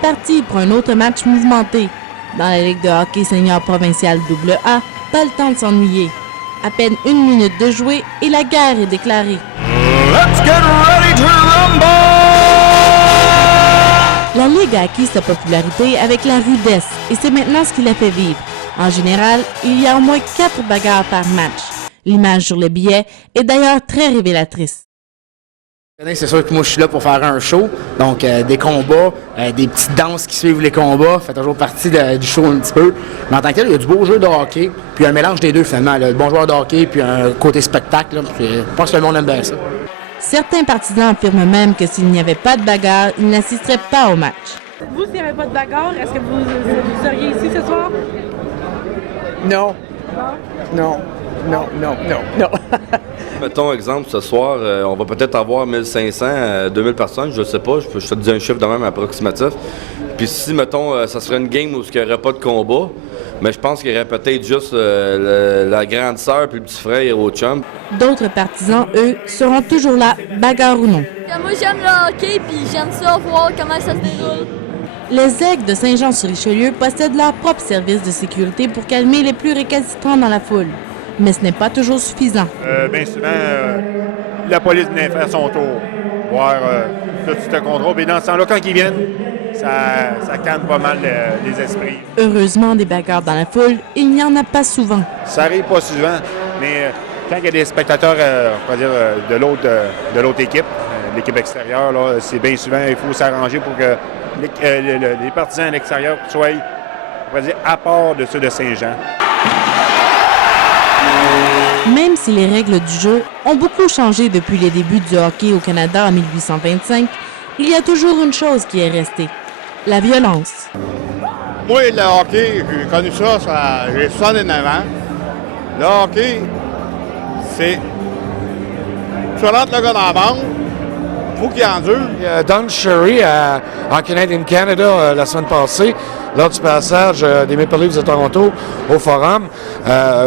parti pour un autre match mouvementé. Dans la Ligue de hockey senior provinciale AA, pas le temps de s'ennuyer. À peine 1 minute de jouer et la guerre est déclarée. Let's get ready to rumble! La Ligue a acquis sa popularité avec la rudesse et c'est maintenant ce qui la fait vivre. En général, il y a au moins 4 bagarres par match. L'image sur le billet est d'ailleurs très révélatrice. C'est sûr que moi je suis là pour faire un show, donc des combats, des petites danses qui suivent les combats, fait toujours partie du show un petit peu. Mais en tant que tel, il y a du beau jeu de hockey, puis un mélange des deux finalement, le bon joueur de hockey puis un côté spectacle. Là, puis, je pense que le monde aime bien ça. Certains partisans affirment même que s'il n'y avait pas de bagarre, ils n'assisteraient pas au match. Vous, s'il n'y avait pas de bagarre, est-ce que vous seriez ici ce soir? Non. Non. Non, non, non, non. Mettons, exemple, ce soir, on va peut-être avoir 1500, 2000 personnes, je ne sais pas, je te dis un chiffre de même approximatif. Puis si, mettons, ça serait une game où il n'y aurait pas de combat, mais je pense qu'il y aurait peut-être juste la grande sœur puis le petit frère au chum. D'autres partisans, eux, seront toujours là, bagarre ou non. Moi, j'aime le hockey, puis j'aime ça, voir comment ça se déroule. Les Aigles de Saint-Jean-sur-Richelieu possèdent leur propre service de sécurité pour calmer les plus récalcitrants dans la foule. Mais ce n'est pas toujours suffisant. Bien souvent, la police vient faire son tour, voir tout ce contrôle. Mais dans ce temps-là, quand ils viennent, ça calme pas mal les esprits. Heureusement, des bagarres dans la foule, il n'y en a pas souvent. Ça arrive pas souvent, mais quand il y a des spectateurs on va dire, de l'autre équipe, l'équipe extérieure, là, c'est bien souvent, il faut s'arranger pour que les partisans à l'extérieur soient, on va dire, à part de ceux de Saint-Jean. Même si les règles du jeu ont beaucoup changé depuis les débuts du hockey au Canada en 1825, il y a toujours une chose qui est restée, la violence. Moi, le hockey, j'ai connu ça, j'ai 69 ans. Le hockey, c'est... Tu rentres le gars dans la bande, il faut qu'il endure. Don Cherry, en Canadian Canada, la semaine passée, lors du passage des Maple Leafs de Toronto au Forum,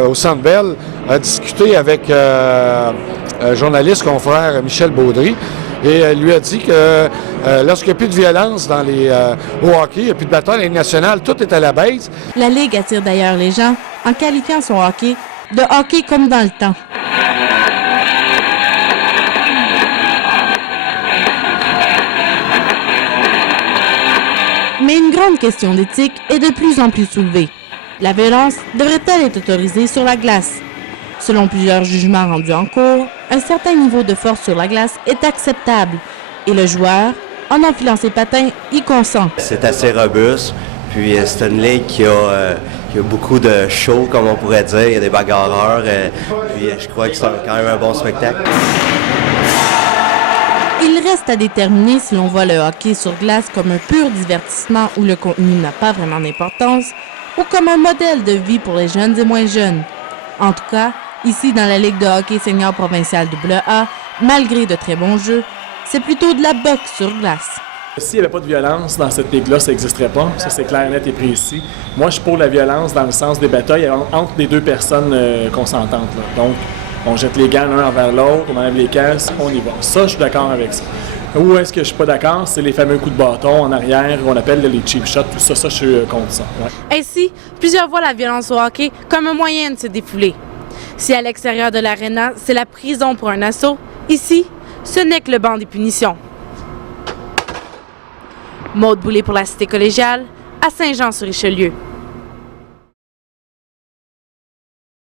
au Centre Bell, a discuté avec un journaliste confrère Michel Baudry et lui a dit que lorsqu'il n'y a plus de violence au hockey, il n'y a plus de bataille à la Ligue nationale, tout est à la baisse. La Ligue attire d'ailleurs les gens en qualifiant son hockey de hockey comme dans le temps. Mais une grande question d'éthique est de plus en plus soulevée. La violence devrait-elle être autorisée sur la glace? Selon plusieurs jugements rendus en cours, un certain niveau de force sur la glace est acceptable et le joueur, en enfilant ses patins, y consent. C'est assez robuste, puis c'est une ligue qui a beaucoup de show, comme on pourrait dire. Il y a des bagarreurs, puis je crois que c'est quand même un bon spectacle. Il reste à déterminer si l'on voit le hockey sur glace comme un pur divertissement où le contenu n'a pas vraiment d'importance ou comme un modèle de vie pour les jeunes et moins jeunes. En tout cas, ici dans la Ligue de hockey senior provinciale AA, malgré de très bons jeux, c'est plutôt de la boxe sur glace. S'il n'y avait pas de violence dans cette ligue-là, ça n'existerait pas. Ça, c'est clair, net et précis. Moi, je suis pour la violence dans le sens des batailles entre les deux personnes consentantes. Là. Donc, on jette les gants l'un envers l'autre, on enlève les casques, on y va. Ça, je suis d'accord avec ça. Où est-ce que je suis pas d'accord? C'est les fameux coups de bâton en arrière, qu'on appelle les cheap shots, tout ça, je suis contre ça. Ouais. Ainsi, plusieurs voient la violence au hockey comme un moyen de se défouler. Si à l'extérieur de l'aréna, c'est la prison pour un assaut, ici, ce n'est que le banc des punitions. Maude Boulay pour la Cité collégiale, à Saint-Jean-sur-Richelieu.